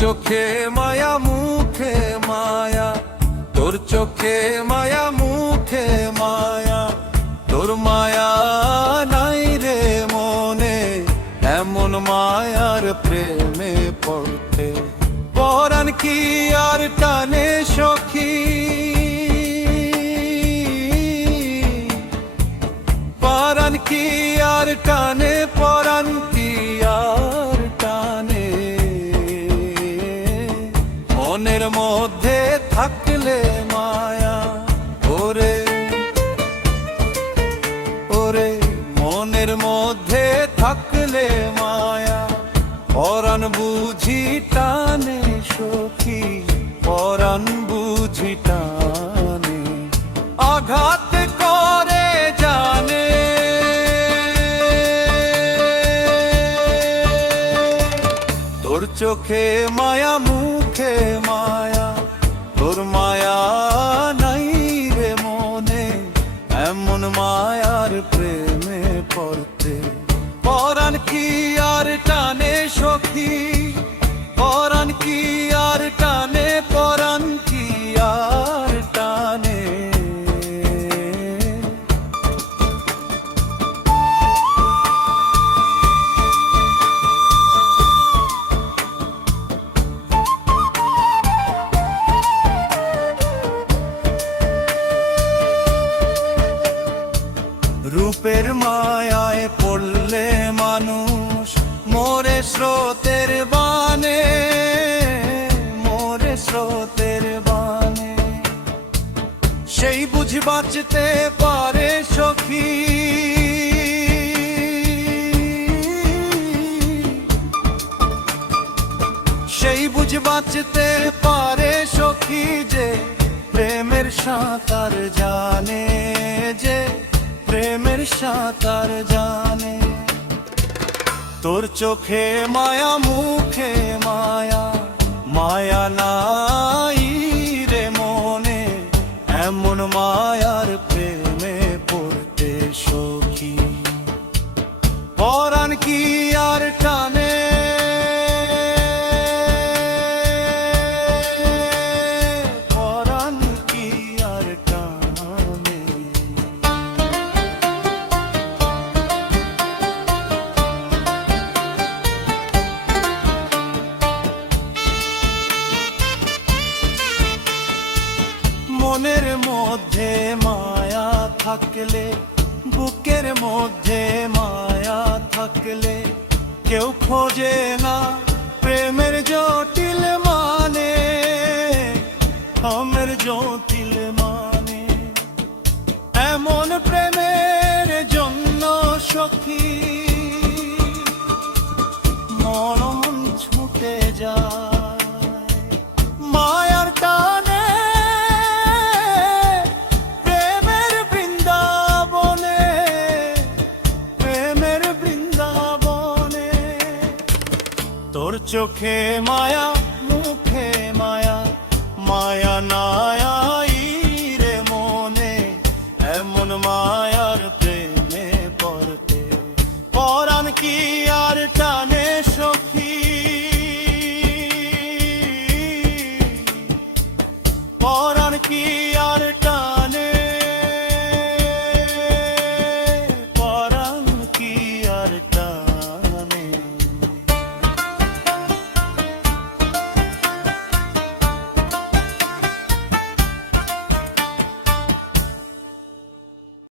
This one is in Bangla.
চোখে মায়া মুখে মায়া, তোর চোখে মায়া মুখে মায়া, তোর মায়া নাই রে মনে, এমন মায়ার প্রেমে পড়তে পরাণ কি আর টানে সখী, পরাণ কি আর টানে, পরাণ কি আর টানে, মনের মধ্যে থাকলে মায়া ওরে, ওরে মনের মধ্যে থাকলে মায়া, পরাণ বুঝি টানে সখী, পরাণ বুঝি টানে, আঘাত করে জানে, তোর চোখে মায়া মুখে মায়া, তোর মায়া নাই রে মনে, এমন মায়ার প্রেমে পড়তে পরাণ কি আর টানে সখী, পরাণ কি আর টানে, পরাণ কি আর টানে। রূপের মায়ায় পড়লে মানুষ মোরে স্রোতের বানে, মোরে স্রোতের বানে, সেই বুঝি বাঁচতে পারে সখী, সেই বুঝি বাঁচতে পারে সখী, যে প্রেমের সাঁতার জানে, যে প্রেমের সাঁতার জানে, তোর চোখে মায়া মুখে মায়া, মায়া নাই রে মনে, এমন মায়ার প্রেমে পড়তে সখী, পরাণ কি আর টানে, পরাণ কি আর টানে। মনের মধ্যে মায়া থাকলে, বুকের মধ্যে মায়া থাকলে, কেউ খোঁজে না প্রেমের জটিল মানে, আমের জটিল মানে, এমন প্রেমের জন্য সখী মন ছুটে যায় মায়ার টানে, প্রেমের বৃন্দাবনে, প্রেমের বৃন্দাবনে, তোর চোখে মায়া মুখে মায়া, মায়া নাই রে মনে, এমন মায়া